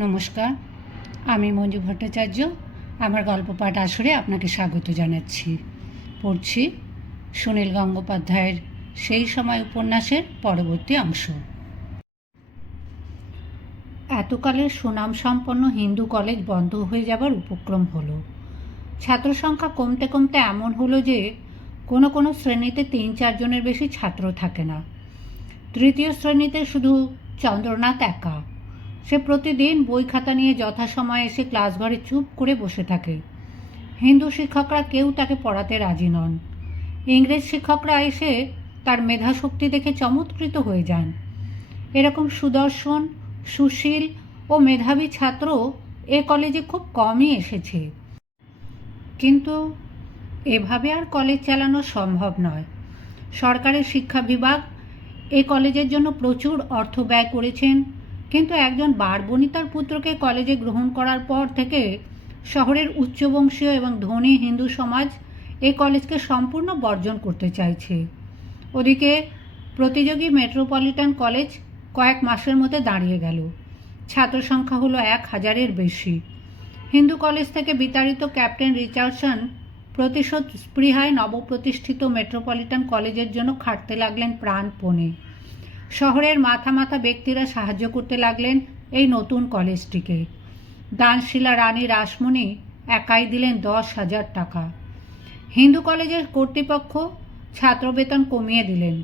নমস্কার, আমি মঞ্জু ভট্টাচার্য। আমার গল্প পাঠ আসরে আপনাকে স্বাগত জানাচ্ছি। পড়ছি সুনীল গঙ্গোপাধ্যায়ের সেই সময় উপন্যাসের পরবর্তী অংশ। এতকালের সুনাম সম্পন্ন হিন্দু কলেজ বন্ধ হয়ে যাবার উপক্রম হলো। ছাত্র সংখ্যা কমতে কমতে এমন হলো যে, কোনো কোনো শ্রেণীতে তিন চারজনের বেশি ছাত্র থাকে না। তৃতীয় শ্রেণীতে শুধু চন্দ্রনাথ একা। সে প্রতিদিন বই খাতা নিয়ে যথাসময়ে এসে ক্লাস ঘরে চুপ করে বসে থাকে। হিন্দু শিক্ষকরা কেউ তাকে পড়াতে রাজি নন। ইংরেজ শিক্ষকরা এসে তার মেধাশক্তি দেখে চমৎকৃত হয়ে যান। এরকম সুদর্শন, সুশীল ও মেধাবী ছাত্র এ কলেজে খুব কমই এসেছে। কিন্তু এভাবে আর কলেজ চালানো সম্ভব নয়। সরকারের শিক্ষা বিভাগ এ কলেজের জন্য প্রচুর অর্থ ব্যয় করেছেন। কিন্তু একজন বারবণিতার পুত্রকে কলেজে গ্রহণ করার পর থেকে শহরের উচ্চবংশীয় এবং ধনী হিন্দু সমাজ এই কলেজকে সম্পূর্ণ বর্জন করতে চাইছে। ওদিকে প্রতিযোগী মেট্রোপলিটন কলেজ কয়েক মাসের মধ্যে দাঁড়িয়ে গেল। ছাত্র সংখ্যা হলো এক হাজারের বেশি। হিন্দু কলেজ থেকে বিতাড়িত ক্যাপ্টেন রিচার্ডসন প্রতিশোধ স্পৃহায় নবপ্রতিষ্ঠিত মেট্রোপলিটন কলেজের জন্য খাটতে লাগলেন প্রাণপণে। শহরের মাথা মাথা ব্যক্তিরা সাহায্য করতে লাগলেন এই নতুন কলেজটিকে। দানশিলা রানী রাসমণি একাই দিলেন দশ হাজার টাকা। হিন্দু কলেজের কর্তৃপক্ষ ছাত্রবেতন কমিয়ে দিলেন।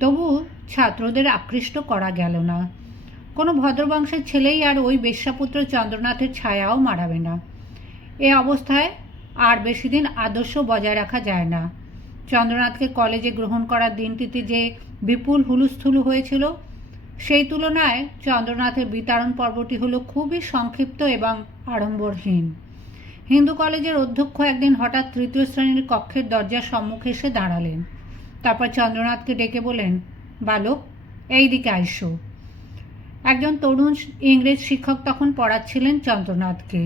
তবু ছাত্রদের আকৃষ্ট করা গেল না। কোনো ভদ্রবংশের ছেলেই আর ওই বেশ্যাপুত্র চন্দ্রনাথের ছায়াও মারাবে না। এ অবস্থায় আর বেশি দিন আদর্শ বজায় রাখা যায় না। চন্দ্রনাথকে কলেজে গ্রহণ করার দিনটিতে যে বিপুল হুলুস্থুলু হয়েছিল, সেই তুলনায় চন্দ্রনাথের বিতরণ পর্বটি হলো খুবই সংক্ষিপ্ত এবং আড়ম্বরহীন। হিন্দু কলেজের অধ্যক্ষ একদিন হঠাৎ তৃতীয় শ্রেণির কক্ষের দরজার সম্মুখে এসে দাঁড়ালেন। তারপর চন্দ্রনাথকে ডেকে বলেন বালক এই দিকে আইসো। একজন তরুণ ইংরেজ শিক্ষক তখন পড়াচ্ছিলেন চন্দ্রনাথকে।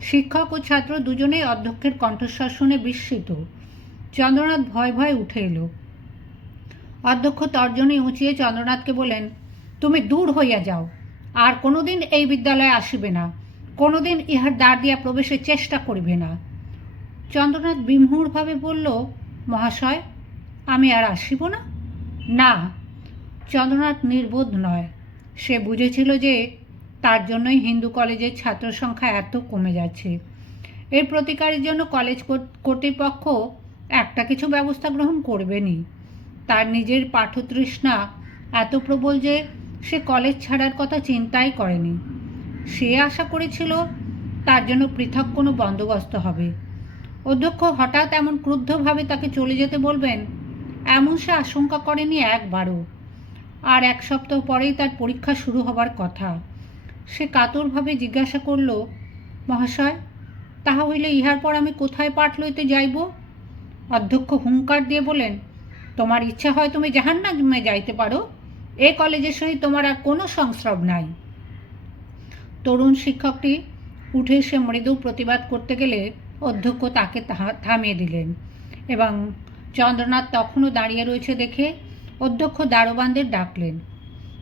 শিক্ষক ও ছাত্র দুজনেই অধ্যক্ষের কণ্ঠস্বর শুনে বিস্মিত। চন্দ্রনাথ ভয় ভয় উঠে এলো। অধ্যক্ষ তর্জনী উঁচিয়ে চন্দ্রনাথকে বলেন তুমি দূর হইয়া যাও। আর কোনোদিন এই বিদ্যালয়ে আসিবে না। কোনোদিন ইহার দ্বার দিয়া প্রবেশের চেষ্টা করিবে না। চন্দ্রনাথ বিমূঢ়ভাবে বলল, মহাশয়, আমি আর আসিব না? না, চন্দ্রনাথ নির্বোধ নয়। সে বুঝেছিল যে তার জন্যই হিন্দু কলেজের ছাত্র সংখ্যা এত কমে যাচ্ছে। এর প্রতিকারের জন্য কলেজ কর্তৃপক্ষ একটা কিছু ব্যবস্থা গ্রহণ করবেনই। তার নিজের পাঠতৃষ্ণা এত প্রবল যে সে কলেজ ছাড়ার কথা চিন্তাই করেনি। সে আশা করেছিল তার জন্য পৃথক কোনো বন্দোবস্ত হবে। অধ্যক্ষ হঠাৎ এমন ক্রুদ্ধভাবে তাকে চলে যেতে বলবেন, এমন সে আশঙ্কা করেনি একবারও। আর এক সপ্তাহ পরেই তার পরীক্ষা শুরু হবার কথা। সে কাতরভাবে জিজ্ঞাসা করল, মহাশয়, তাহা হইলে ইহার পর আমি কোথায় পাঠ লইতে যাইব? অধ্যক্ষ হুঙ্কার দিয়ে বলেন তোমার ইচ্ছা হয় তুমি জাহান্নামে যাইতে পারো। এ কলেজের সহিত তোমার আর কোনো সংস্রব নাই। তরুণ শিক্ষকটি উঠে এসে মৃদু প্রতিবাদ করতে গেলে অধ্যক্ষ তাকে থামিয়ে দিলেন এবং চন্দ্রনাথ তখনও দাঁড়িয়ে রয়েছে দেখে অধ্যক্ষ দারোবানদের ডাকলেন।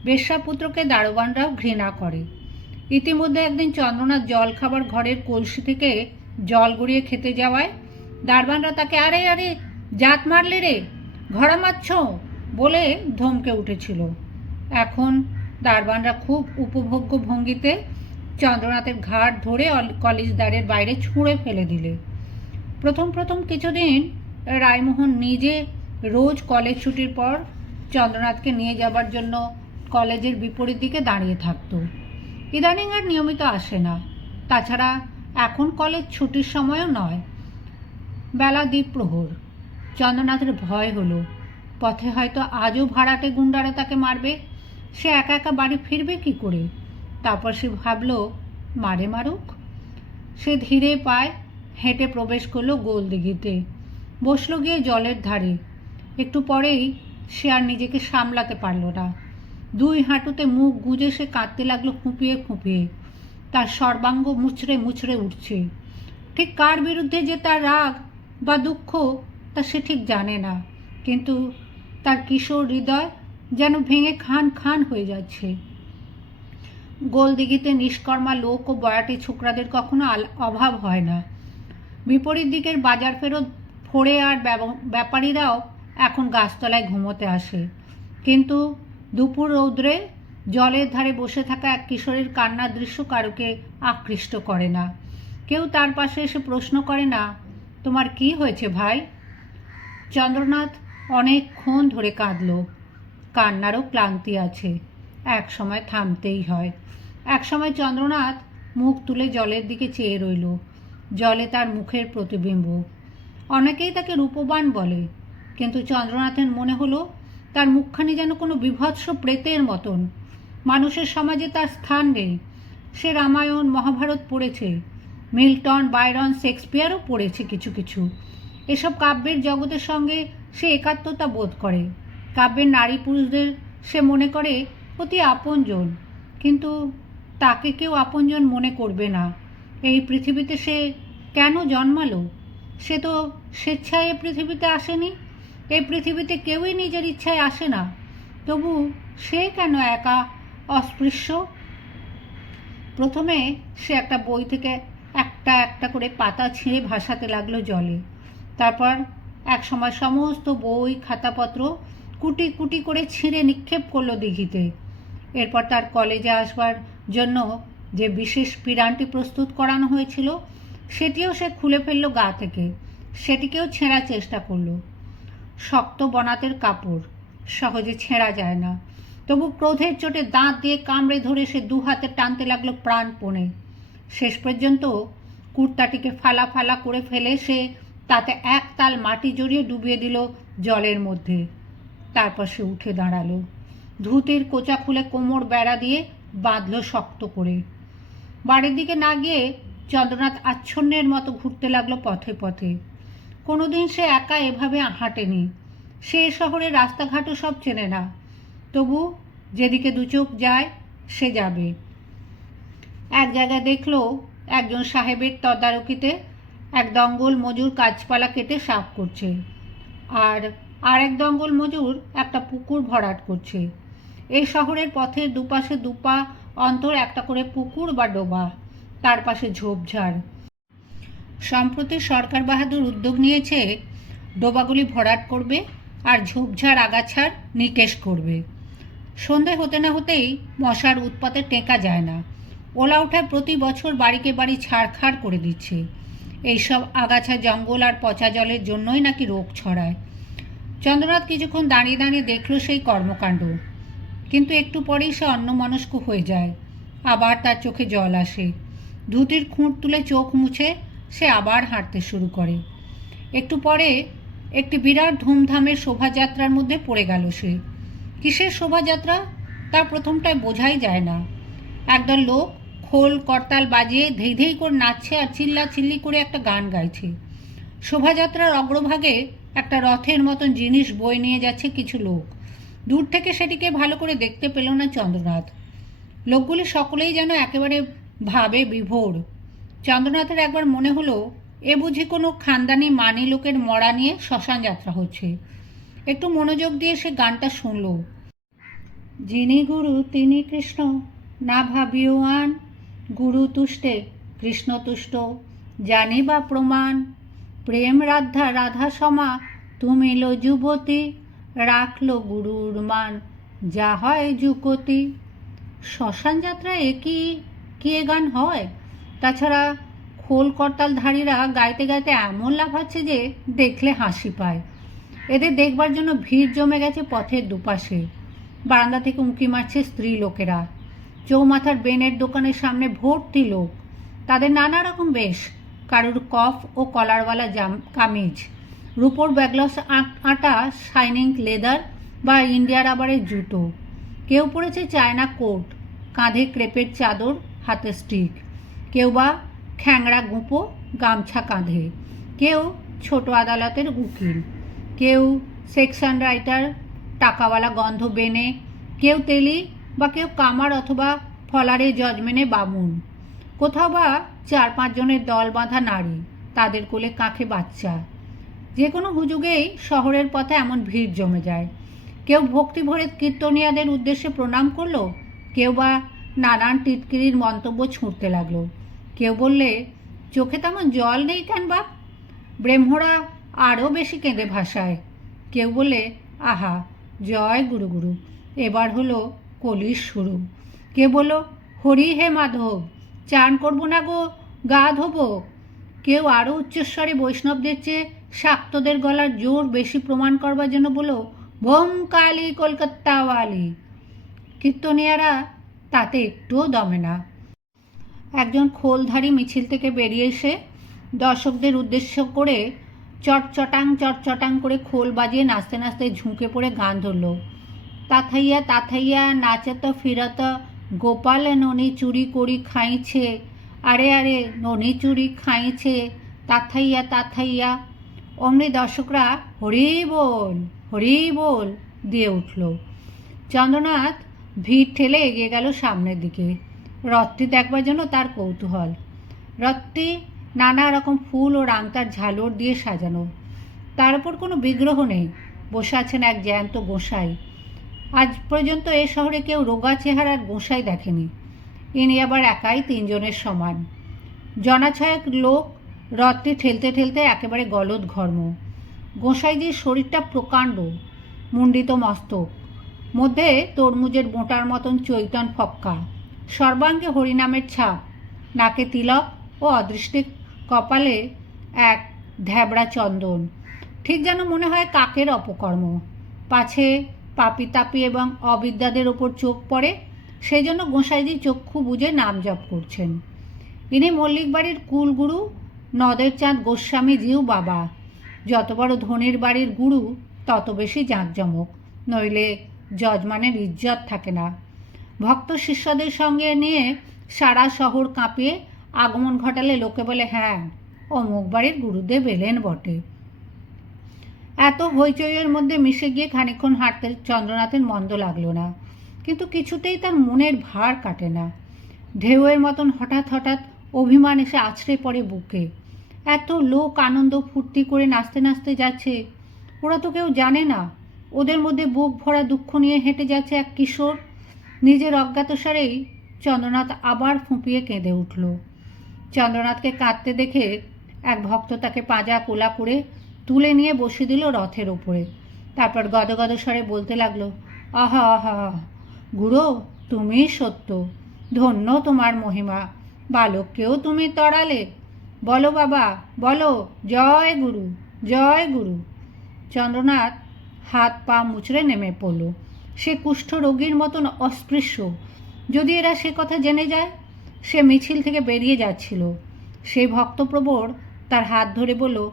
বেশ্যাপুত্রকে দারোবানরাও ঘৃণা করে। ইতিমধ্যে একদিন চন্দ্রনাথ জল খাবার ঘরের কলসি থেকে জল গড়িয়ে খেতে যাওয়ায় দারবানরা তাকে, আরে আরে, জাত মারলে রে, ঘোড়া মারছ? বলে ধমকে উঠেছিল। এখন দারবানরা খুব উপভোগ্য ভঙ্গিতে চন্দ্রনাথের ঘাট ধরে কলেজ দ্বারের বাইরে ছুঁড়ে ফেলে দিলে। প্রথম প্রথম কিছুদিন রায়মোহন নিজে রোজ কলেজ ছুটির পর চন্দ্রনাথকে নিয়ে যাবার জন্য কলেজের বিপরীত দিকে দাঁড়িয়ে থাকতো। ইদানিং আর নিয়মিত আসে না। তাছাড়া এখন কলেজ ছুটির সময়ও নয়। বেলা দ্বীপ প্রহর চন্দ্রনাথের ভয় হলো। পথে হয়তো আজও ভাড়াটে গুন্ডারা তাকে মারবে। সে একা একা বাড়ি ফিরবে কি করে? তারপর সে ভাবল, মারে মারুক? সে ধীরে পায় হেঁটে প্রবেশ করল গোলদিঘিতে বসল গিয়ে জলের ধারে। একটু পরেই সে আর নিজেকে সামলাতে পারল না। দুই হাঁটুতে মুখ গুঁজে সে কাঁদতে লাগল ফুঁপিয়ে ফুঁপিয়ে তার সর্বাঙ্গ মুচড়ে মুচড়ে উঠছে। ঠিক কার বিরুদ্ধে যে তার রাগ বা দুঃখ, তা সে ঠিক জানে না। কিন্তু তার কিশোর হৃদয় যেন ভেঙে খান খান হয়ে যাচ্ছে। গোলদিঘিতে নিষ্কর্মা লোক ও বয়াটি ছোকরাদের কখনো অভাব হয় না। বিপরীত দিকের বাজার ফেরত ফোড়ে আর ব্যাপারীরাও এখন গাছতলায় ঘুমোতে আসে। কিন্তু দুপুর রৌদ্রে জলের ধারে বসে থাকা এক কিশোরের কান্নার দৃশ্য কারুকে আকৃষ্ট করে না। কেউ তার পাশে এসে প্রশ্ন করে না তোমার কি হয়েছে ভাই? চন্দ্রনাথ অনেকক্ষণ ধরে কাঁদল। কান্নারও ক্লান্তি আছে। এক সময় থামতেই হয়। এক সময় চন্দ্রনাথ মুখ তুলে জলের দিকে চেয়ে রইল। জলে তার মুখের প্রতিবিম্ব। অনেকেই তাকে রূপবান বলে, কিন্তু চন্দ্রনাথের মনে হলো তার মুখখানি যেন কোনো বিভৎস প্রেতের মতন। মানুষের সমাজে তার স্থান নেই। সে রামায়ণ, মহাভারত পড়েছে। মিল্টন, বাইরন, শেক্সপিয়ারও পড়েছে কিছু কিছু। এসব কাব্যের জগতের সঙ্গে সে একাত্মতা বোধ করে। কাব্যের নারী পুরুষদের সে মনে করে অতি আপনজন, কিন্তু তাকে কেউ আপনজন মনে করবে না। এই পৃথিবীতে সে কেন জন্মালো? সে তো স্বেচ্ছায় এ পৃথিবীতে আসেনি। এই পৃথিবীতে কেউই নিজের ইচ্ছায় আসে না। তবু সে কেন একা অস্পৃশ্য? প্রথমে সে একটা বই থেকে একটা একটা করে পাতা ছিঁড়ে ভাসাতে লাগল জলে। তারপর এক সময় সমস্ত বই, খাতাপত্র কুটি কুটি করে ছিঁড়ে নিক্ষেপ করল দিঘিতে। এরপর তার কলেজে আসবার জন্য যে বিশেষ পিরানটি প্রস্তুত করানো হয়েছিল, সেটিও সে খুলে ফেলল গা থেকে। সেটিকেও ছেঁড়ার চেষ্টা করল। শক্ত বনাতের কাপড়, সহজে ছেঁড়া যায় না। তবু ক্রোধের চোটে দাঁত দিয়ে কামড়ে ধরে সে দু হাতে টানতে লাগল প্রাণপণে। শেষ পর্যন্ত কুর্তাটিকে ফালা ফালা করে ফেলে সে তাতে এক তাল মাটি জড়িয়ে ডুবিয়ে দিল জলের মধ্যে। তারপর সে উঠে দাঁড়াল। ধুতির কোচা খুলে কোমর বেড়া দিয়ে বাঁধলো শক্ত করে। বাড়ির দিকে না গিয়ে চন্দ্রনাথ আচ্ছন্নের মতো ঘুরতে লাগল পথে পথে। কোনোদিন সে একা এভাবে হাঁটেনি। সে শহরে রাস্তাঘাটও সব চেনে না। তবু যেদিকে দু চোখ যায়, সে যাবে। এক জায়গায় দেখল একজন সাহেবের তদারকিতে এক দঙ্গল মজুর গাছপালা কেটে সাফ করছে আর আরেক দঙ্গল মজুর একটা পুকুর ভরাট করছে। এই শহরের পথের দুপাশে দুপা, অন্তর একটা করে পুকুর বা ডোবা, তার পাশে ঝোপঝাড়। সম্প্রতি সরকার বাহাদুর উদ্যোগ নিয়েছে, ডোবাগুলি ভরাট করবে আর ঝোপঝাড় আগাছার নিকেশ করবে। সন্ধে হতে না হতেই মশার উৎপাতে টেকা যায় না। ওলা ওঠায় প্রতি বছর বাড়িকে বাড়ি ছাড়খাড় করে দিচ্ছে। এইসব আগাছা, জঙ্গল আর পচা জলের জন্যই নাকি রোগ ছড়ায়। চন্দ্রনাথ কিছুক্ষণ দাঁড়িয়ে দাঁড়িয়ে দেখল সেই কর্মকাণ্ড। কিন্তু একটু পরেই সে অন্যমনস্ক হয়ে যায়। আবার তার চোখে জল আসে। ধুতির খুঁট তুলে চোখ মুছে সে আবার হাঁটতে শুরু করে। একটু পরে একটি বিরাট ধুমধামের শোভাযাত্রার মধ্যে পড়ে গেল সে। কিসের শোভাযাত্রা? তার প্রথমটায় বোঝাই যায় না। একদল লোক খোল, করতাল বাজিয়ে ধেই ধেই করে নাচছে আর চিল্লা চিল্লি করে একটা গান গাইছে। শোভাযাত্রার অগ্রভাগে একটা রথের মতন জিনিস বয়ে নিয়ে যাচ্ছে কিছু লোক। দূর থেকে সেটিকে ভালো করে দেখতে পেল না চন্দ্রনাথ। লোকগুলি সকলেই যেন একেবারে ভাবে বিভোর। চন্দ্রনাথের একবার মনে হলো, এ বুঝি কোনো খানদানি মানি লোকের মরা নিয়ে শ্মশান যাত্রা হচ্ছে। একটু মনোযোগ দিয়ে সে গানটা শুনল। যিনি গুরু, তিনি কৃষ্ণ, না ভাবিও আন গুরু কৃষ্ণতুষ্ট। কৃষ্ণ জানি বা প্রমাণ, প্রেম রাধা রাধা সমা, তুমি লো যুবতী, রাখল গুরুর মান, যা হয় যুকতি। শ্মশান যাত্রা একই কি গান হয়? তাছাড়া খোল করতালধারীরা গাইতে গাইতে এমন লাভ লাফাচ্ছে যে দেখলে হাসি পায়। এদের দেখবার জন্য ভিড় জমে গেছে পথের দুপাশে। বারান্দা থেকে উঁকি মারছে স্ত্রী লোকেরা চৌমাথার বেনের দোকানের সামনে ভর্তি লোক। তাদের নানা রকম বেশ। কারুর কফ ও কলারওয়ালা জাম কামিজ। রুপোর ব্যাগলস আটা শাইনিং লেদার বা ইন্ডিয়া রাবারের জুতো। কেউ পরেছে চায়না কোট, কাঁধে ক্রেপের চাদর, হাতে স্টিক। কেউ বা খ্যাংড়া গুঁপো, গামছা কাঁধে। কেউ ছোট আদালতের উকিল। কেউ সেকশন রাইটার, টাকাওয়ালা গন্ধ বেনে। কেউ তেলি বা কেউ কামার অথবা ফলারে জজমেনে বামুন। কোথাও বা চার পাঁচজনের দল বাঁধা নারী, তাদের কোলে কাঁখে বাচ্চা। যে কোনো হুজুগেই শহরের পথে এমন ভিড় জমে যায়। কেউ ভক্তি ভরে কীর্তনিয়াদের উদ্দেশ্যে প্রণাম করল, কেউ বা নানান টিটকিরির মন্তব্য ছুঁড়তে লাগল। কেউ বললে, চোখে তেমন জল নেই কেন বাপ? ব্রহ্মরা আরও বেশি কেঁদে ভাসায়। কেউ বলে আহা, জয় গুরু গুরু এবার হলো কলির শুরু। কে বলো হরি হে মাধব, চান করব না গো, গা ধোবো? কেউ আরও উচ্চস্বরে বৈষ্ণবদের চেয়ে শাক্তদের গলার জোর বেশি প্রমাণ করবার জন্য বলো বোম কালী কলকাত্তাওয়ালি কীর্তনিয়ারা তাতে একটুও দমে না। একজন খোলধারী মিছিল থেকে বেরিয়ে এসে দর্শকদের উদ্দেশ্য করে চটচটাং চটচটাং করে খোল বাজিয়ে নাচতে নাচতে ঝুঁকে পড়ে গান ধরল। তাথাইয়া তাথাইয়া নাচত, ফিরত, গোপাল ননি চুরি করি খাইছে। আরে আরে, ননি চুরি খাইছে। তাথাইয়া তাথাইয়া, অমনি দর্শকরা, হরি বল হরি বল, দিয়ে উঠল। চন্দ্রনাথ ভিড় ঠেলে এগিয়ে গেল সামনের দিকে। রথটি দেখবার জন্য তার কৌতূহল। রথটি নানা রকম ফুল ও রাংতার ঝালর দিয়ে সাজানো। তার উপর কোনো বিগ্রহ নেই। বসে আছেন এক জ্যান্ত গোসাই। আজ পর্যন্ত এ শহরে কেউ রোগা চেহারার গোসাই দেখেনি। ইনি আবার একাই তিনজনের সমান। জনাছয়েক লোক, রথটি ঠেলতে ঠেলতে একেবারে গলদ ঘর্ম। গোসাইজির শরীরটা প্রকাণ্ড মুন্ডিত মস্তক। মধ্যে তরমুজের বোঁটার মতন চৈতন ফক্কা। সর্বাঙ্গে হরিনামের ছাপ, নাকে তিলক ও অদৃষ্টি কপালে এক ধ্যাবড়া চন্দন। ঠিক যেন মনে হয় কাকের অপকর্ম। পাছে পাপি তাপি এবং অবিদ্যাদের ওপর চোখ পড়ে সেই জন্য গোসাইজি চক্ষু বুঝে নাম জপ করছেন। ইনি মল্লিক বাড়ির কুলগুরু নদের চাঁদ গোস্বামী জিউ বাবা। যত বড় ধনির বাড়ির গুরু, তত বেশি জাঁকজমক, নইলে যজমানের ইজ্জত থাকে না। ভক্ত শিষ্যদের সঙ্গে নিয়ে সারা শহর কাঁপিয়ে আগমন ঘটালে লোকে বলে হ্যাঁ অমুক বাড়ির গুরুদেব এলেন বটে। এত হইচইয়ের মধ্যে মিশে গিয়ে খানিক্ষণ হাঁটতে চন্দ্রনাথের মন্দ লাগল না। কিন্তু কিছুতেই তার মনের ভার কাটে না। ঢেউয়ের মতন হঠাৎ হঠাৎ অভিমান এসে আছড়ে পড়ে বুকে। এত লোক আনন্দ ফুর্তি করে নাচতে নাচতে যাচ্ছে। ওরা তো কেউ জানে না, ওদের মধ্যে বুক ভরা দুঃখ নিয়ে হেঁটে যাচ্ছে এক কিশোর। নিজের অজ্ঞাতসারেই চন্দ্রনাথ আবার ফুঁপিয়ে কেঁদে উঠল। চন্দ্রনাথকে কাঁদতে দেখে এক ভক্ত তাকে পাঁজা কোলা করে তুলে নিয়ে বসিয়ে দিল রথের ওপরে তারপর গদগদ স্বরে বলতে লাগল, আহা আহা গুরু, তুমি সত্য। ধন্য তোমার মহিমা। বালককেও তুমি তড়ালে। বলো বাবা, বলো, জয় গুরু জয় গুরু। চন্দ্রনাথ হাত পা মুচড়ে নেমে পড়ল। সে কুষ্ঠ রোগীর মতন অস্পৃশ্য। যদি এরা সে কথা জেনে যায়, সে মিছিল থেকে বেরিয়ে যাচ্ছিল। সেই ভক্তপ্রবর তার হাত ধরে বলল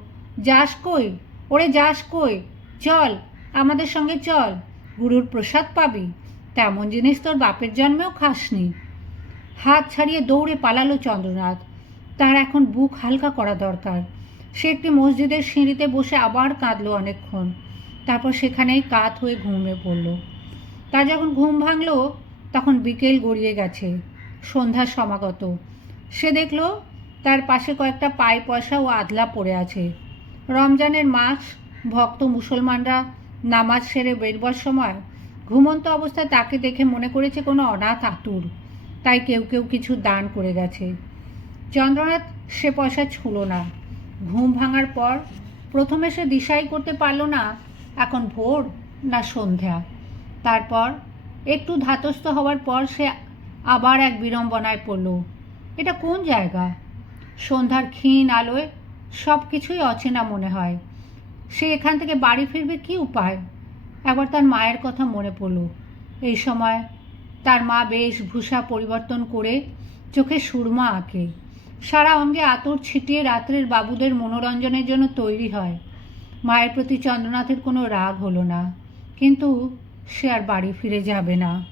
যাস কই, ওরে যাস কই, চল, আমাদের সঙ্গে চল, গুরুর প্রসাদ পাবি, তেমন জিনিস তোর বাপের জন্মেও খাসনি। হাত ছাড়িয়ে দৌড়ে পালালো চন্দ্রনাথ, তার এখন বুক হালকা করা দরকার। সে একটি মসজিদের সিঁড়িতে বসে আবার কাঁদলো অনেকক্ষণ, তারপর সেখানেই কাত হয়ে ঘুমিয়ে পড়ল। তার যখন ঘুম ভাঙলো, তখন বিকেল গড়িয়ে গেছে, সন্ধ্যা সমাগত। সে দেখল, তার পাশে কয়েকটা পাই পয়সা ও আদলা পড়ে আছে। রমজানের মাস, ভক্ত মুসলমানরা নামাজ সেরে বেরবার সময় ঘুমন্ত অবস্থায় তাকে দেখে মনে করেছে কোনো অনাথ আতুর। তাই কেউ কেউ কিছু দান করে গেছে। চন্দ্রনাথ সে পয়সা ছুঁলো না। ঘুম ভাঙার পর প্রথমে সে দিশাই করতে পারল না, এখন ভোর না সন্ধ্যা। তারপর একটু ধাতস্থ হওয়ার পর সে আবার এক বিড়ম্বনায় পড়ল। এটা কোন জায়গা? সন্ধ্যার ক্ষীণ আলোয় সব কিছুই অচেনা মনে হয়। সে এখান থেকে বাড়ি ফিরবে কি উপায়? একবার তার মায়ের কথা মনে পড়ল। এই সময় তার মা বেশ ভূষা পরিবর্তন করে চোখে সুরমা আঁকে। সারা অঙ্গে আতর ছিটিয়ে রাত্রের বাবুদের মনোরঞ্জনের জন্য তৈরি হয়। মায়ের প্রতি চন্দ্রনাথের কোনো রাগ হলো না। কিন্তু সে আর বাড়ি ফিরে যাবে না।